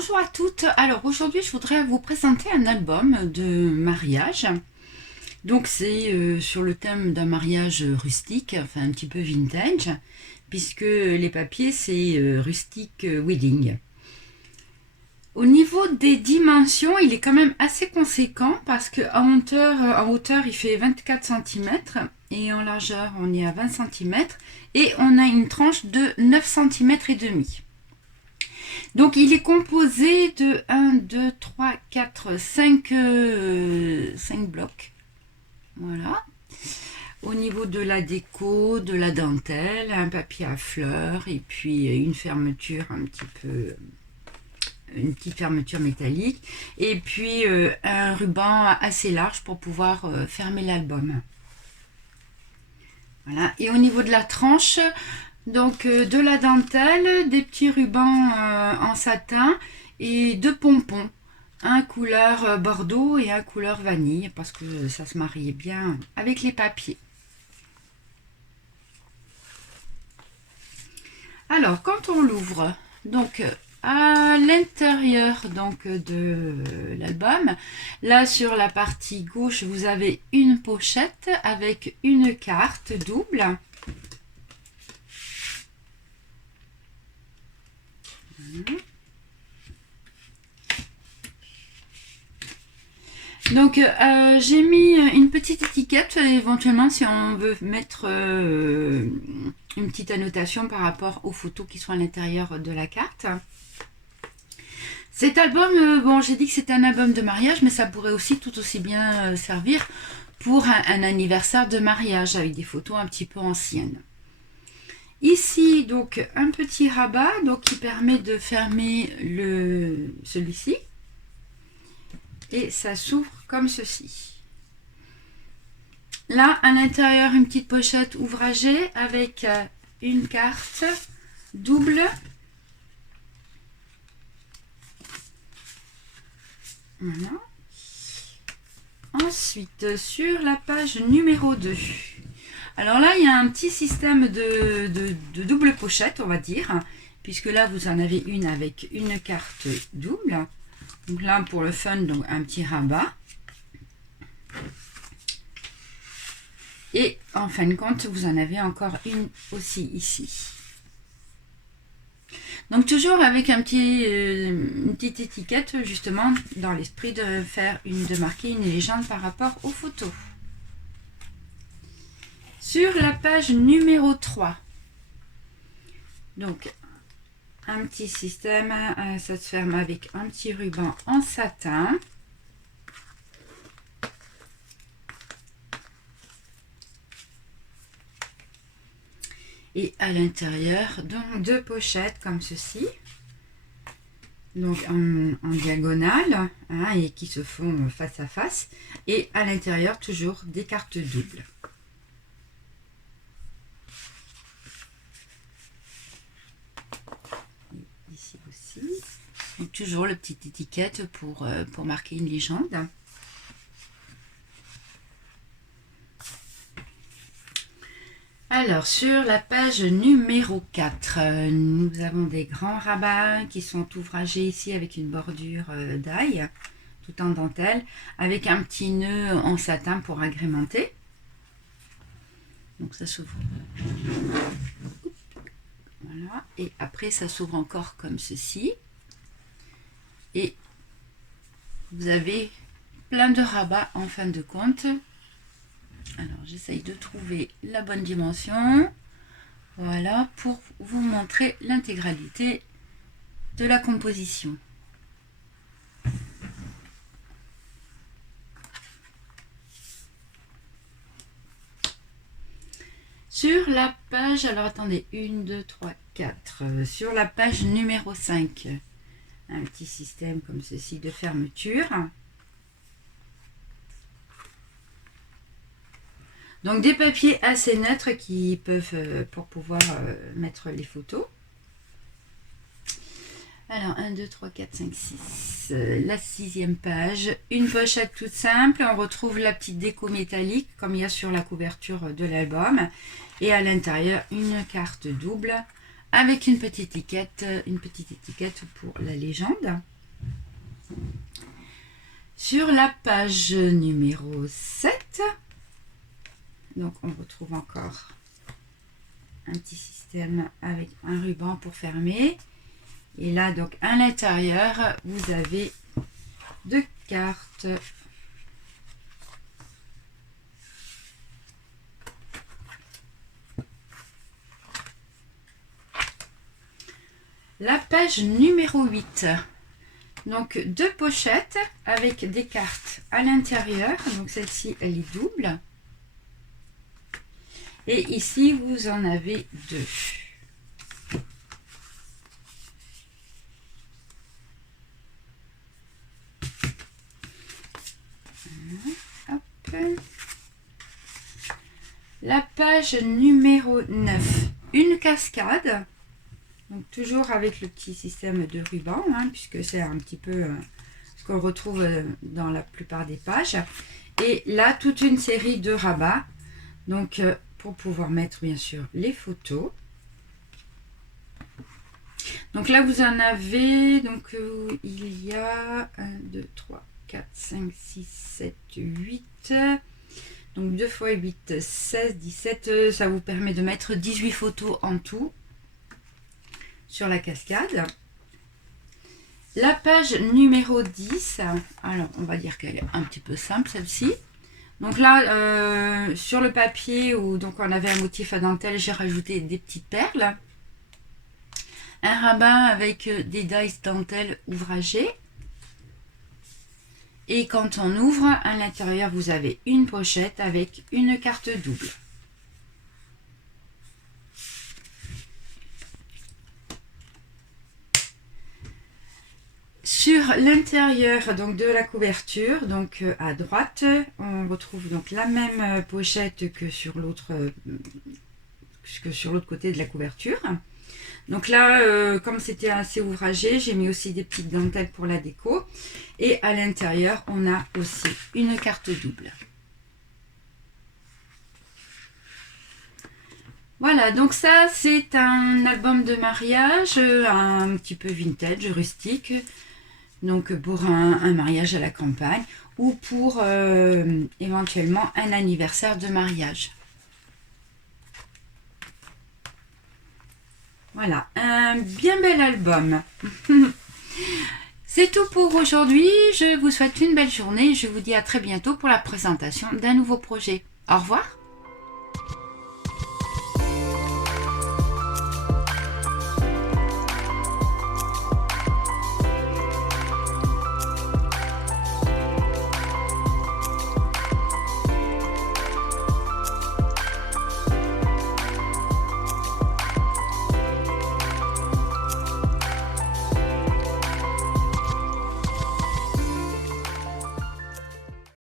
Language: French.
Bonjour à toutes. Alors aujourd'hui, je voudrais vous présenter un album de mariage. Donc c'est sur le thème d'un mariage rustique, enfin un petit peu vintage, puisque les papiers c'est rustic wedding. Au niveau des dimensions, il est quand même assez conséquent parce qu'en hauteur il fait 24 cm et en largeur on est à 20 cm et on a une tranche de 9 cm et demi. Donc il est composé de 1, 2, 3, 4, 5 blocs. Voilà. Au niveau de la déco, de la dentelle, un papier à fleurs et puis une fermeture une petite fermeture métallique et puis un ruban assez large pour pouvoir fermer l'album. Voilà. Et au niveau de la tranche, donc de la dentelle, des petits rubans en satin et deux pompons, un couleur bordeaux et un couleur vanille parce que ça se mariait bien avec les papiers. Alors quand on l'ouvre, donc à l'intérieur donc de l'album, là sur la partie gauche vous avez une pochette avec une carte double. Donc j'ai mis une petite étiquette éventuellement si on veut mettre une petite annotation par rapport aux photos qui sont à l'intérieur de la carte. Cet album, bon j'ai dit que c'était un album de mariage, mais ça pourrait aussi tout aussi bien servir pour un anniversaire de mariage avec des photos un petit peu anciennes. Ici donc un petit rabat donc, qui permet de fermer celui-ci. Et ça s'ouvre comme ceci. Là, à l'intérieur, une petite pochette ouvragée avec une carte double. Voilà. Ensuite, sur la page numéro 2. Alors là, il y a un petit système de double pochette, on va dire, puisque là, vous en avez une avec une carte double. Donc là, pour le fun, donc un petit rabat. Et en fin de compte, vous en avez encore une aussi ici. Donc toujours avec une petite étiquette, justement, dans l'esprit de marquer une légende par rapport aux photos. Sur la page numéro 3. Donc, un petit système, ça se ferme avec un petit ruban en satin. Et à l'intérieur, donc deux pochettes comme ceci. Donc en diagonale, hein, et qui se font face à face. Et à l'intérieur, toujours des cartes doubles. Ici aussi. Donc toujours la petite étiquette pour marquer une légende. Alors, sur la page numéro 4, nous avons des grands rabats qui sont ouvragés ici avec une bordure d'ail, tout en dentelle, avec un petit nœud en satin pour agrémenter. Donc ça s'ouvre. Voilà. Et après, ça s'ouvre encore comme ceci. Et vous avez plein de rabats en fin de compte. Alors, j'essaye de trouver la bonne dimension. Voilà, pour vous montrer l'intégralité de la composition. Sur la page, alors attendez, 1, 2, 3, 4. Sur la page numéro 5, un petit système comme ceci de fermeture. Donc des papiers assez neutres qui peuvent, pour pouvoir mettre les photos. Alors 1, 2, 3, 4, 5, 6. La 6e page. Une pochette toute simple. On retrouve la petite déco métallique comme il y a sur la couverture de l'album. Et à l'intérieur, une carte double avec une petite étiquette pour la légende. Sur la page numéro 7, donc on retrouve encore un petit système avec un ruban pour fermer. Et là, donc à l'intérieur, vous avez 2 cartes. La page numéro 8. Donc 2 pochettes avec des cartes à l'intérieur. Donc celle-ci, elle est double. Et ici, vous en avez 2. Hop. La page numéro 9. Une cascade. Donc toujours avec le petit système de ruban, puisque c'est un petit peu ce qu'on retrouve dans la plupart des pages. Et là, toute une série de rabats. Donc pour pouvoir mettre bien sûr les photos. Donc là, vous en avez, donc il y a 1, 2, 3, 4, 5, 6, 7, 8. Donc 2 x 8, 16, 17. Ça vous permet de mettre 18 photos en tout sur la cascade. La page numéro 10, alors on va dire qu'elle est un petit peu simple celle-ci. Donc là, sur le papier où donc on avait un motif à dentelle, j'ai rajouté des petites perles. Un rabat avec des dies dentelle ouvragées. Et quand on ouvre, à l'intérieur, vous avez une pochette avec une carte double. Sur l'intérieur donc de la couverture, donc à droite, on retrouve donc la même pochette que sur l'autre côté de la couverture. Donc là, comme c'était assez ouvragé, j'ai mis aussi des petites dentelles pour la déco. Et à l'intérieur, on a aussi une carte double. Voilà, donc ça c'est un album de mariage, un petit peu vintage, rustique. Donc pour un mariage à la campagne ou pour éventuellement un anniversaire de mariage. Voilà, un bien bel album. C'est tout pour aujourd'hui. Je vous souhaite une belle journée. Je vous dis à très bientôt pour la présentation d'un nouveau projet. Au revoir.